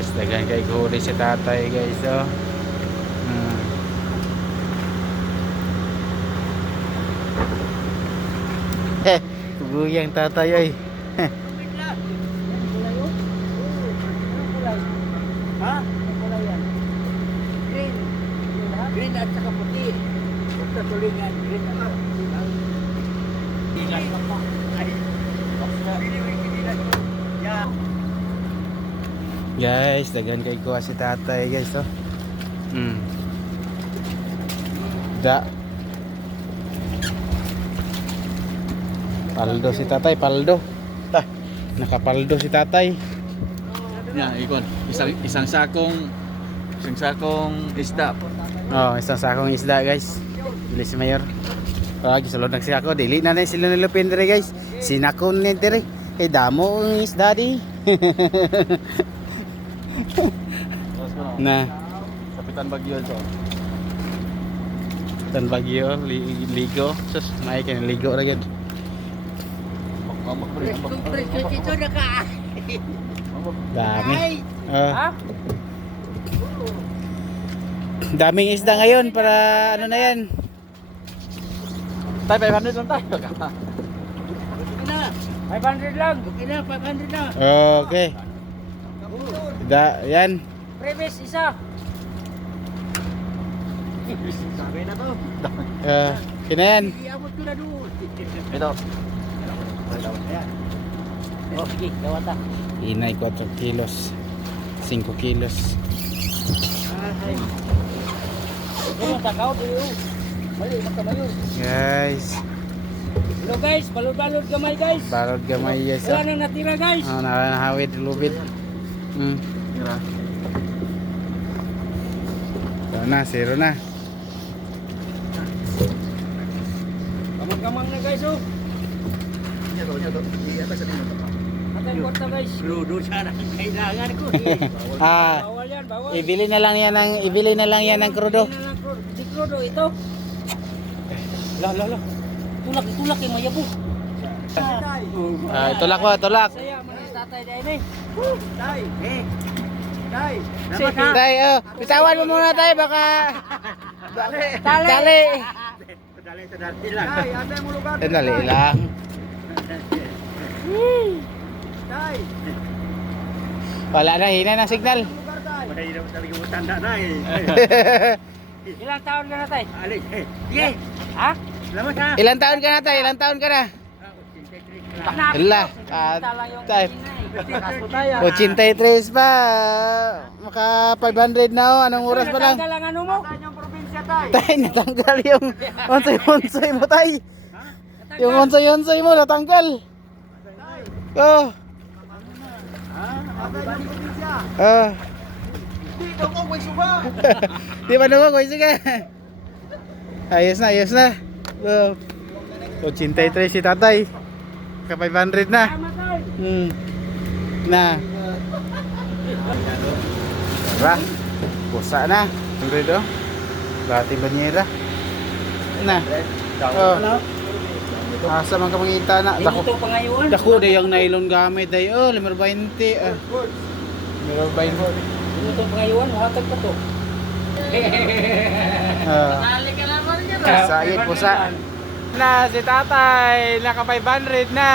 Guys, dagan kay huli si tatay guys, oh. Guyang tatay ay. Ha? Kulay yan. Green. Green at saka puti. Basta tulingan. Green at saka puti. Dilas na pa. Guys, dagan kay kuha si tatay guys, oh. Da. Paldo si tatay, paldo. Tah, nakapaldo si tatay. Ya, ikon. Isang sakong isda. Oh, isang sakong isda guys. Bili si Mayor. Pag sulod na siya ako, dili na sila nilupin dire guys. Sinakon ni dire. Kay damo ang isda di. Na, Kapitan Bagyo ito. tan bagyo ligo. Sus, may kay ligo ra gyud. Ito na ka. Dami. Ha? Daming isda ngayon para ano na yan. Tay, 500 lang tayo. Okay na. 500 lang. Okay na, 500 na. Okay. Yan. Previous isa. Sabi na to. Kina yan. Iabot ko na doon. Ito. Oh, sige, gawata. Inay 4 kilos. 5 kilos. Ay. Ano takaw dito? Mali makamayo. Guys, Hello guys, balod-balod gamay guys. barod gamay guys. Wala nang natira guys. Oh, nahawid lubid. Mira. So na, zero na. Kamang-kamang na guys oh. Atay kwarta guys. Ludo sana kailangan ko. Bawal yan, bawal. Ibili na lang yan ng krudo. Di krudo ito. La. Tulak yung mayabo. Tulak mo, tulak. Saya manis tatay dahil eh. Tay. Tay, bitawan mo muna tay, baka Dali. lang. Tay, ate mo lugar. Dali lang. Tay. Wala na, hina na signal. Lugar tay. Mahirap talaga mo tanda na eh. Ilang taon ka na tay? Alik, sige. Ha? Salamat ha. Ilang taon ka na tay? Ilang taon ka na? Hala, tay. 83 pa. Maka 500 na oh. Anong oras pa lang? Natanggal ang ano mo? Tay, natanggal yung onsoy mo tay. Yung onsoy mo natanggal. Oh. Di ba naman ko sige. Ayos na. Oh. 83 si tatay. Ka 500 na. Na. Tara. Pusa na. 100 oh. Bati banyera. Na. Oh. Asa man ka mangita na. Dako day ang nylon gamit day. Oh, 520. 520. Ito pangayon, hatag pa to. Dali ka naman yan. Pusa. Na si tatay. Naka 500 na.